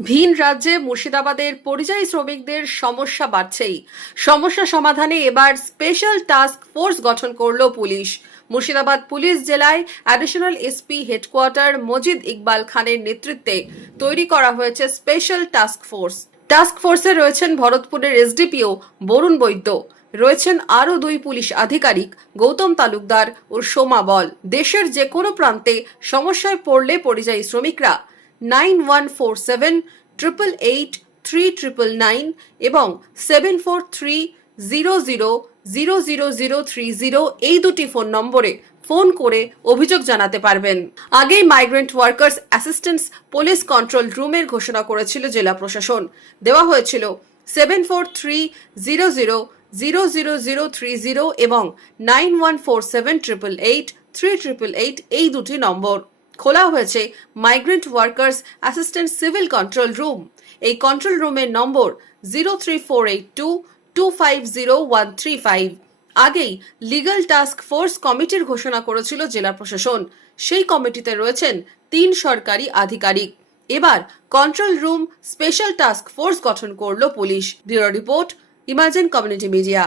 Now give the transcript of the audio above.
ভিন রাজ্যে মুর্শিদাবাদের পরিযায়ী শ্রমিকদের সমস্যা বাড়ছেই। সমস্যা সমাধানে এবার স্পেশাল টাস্ক ফোর্স গঠন করল পুলিশ। মুর্শিদাবাদ পুলিশ জেলায় additional SP headquarter Majid Iqbal খানের নেতৃত্বে তৈরি করা হয়েছে স্পেশাল টাস্ক ফোর্স। টাস্ক ফোর্সে রয়েছেন ভরতপুরের এসডিপিও বরুণ বৈদ্য, রয়েছেন আরও দুই পুলিশ আধিকারিক গৌতম তালুকদার ও সোমা বল। দেশের যে কোনো প্রান্তে সমস্যায় পড়লে পরিযায়ী শ্রমিকরা 9147888399 এবং 7430000030 এই দুটি ফোন নম্বরে ফোন করে অভিযোগ জানাতে পারবেন। আগেই migrant workers assistance police control রুমের ঘোষণা করেছিল জেলা প্রশাসন। দেওয়া হয়েছিল 7430000030 এবং 9147888388 এই দুটি নম্বর। খোলা হয়েছে migrant workers assistant civil control room. এই কন্ট্রোল রুমের নম্বর 03482250135। আগেই লিগ্যাল টাস্ক ফোর্স কমিটির ঘোষণা করেছিল জেলা প্রশাসন। সেই কমিটিতে রয়েছেন 3 সরকারি আধিকারিক। এবার control room special task force গঠন করল police. Bureau report, emergent community media.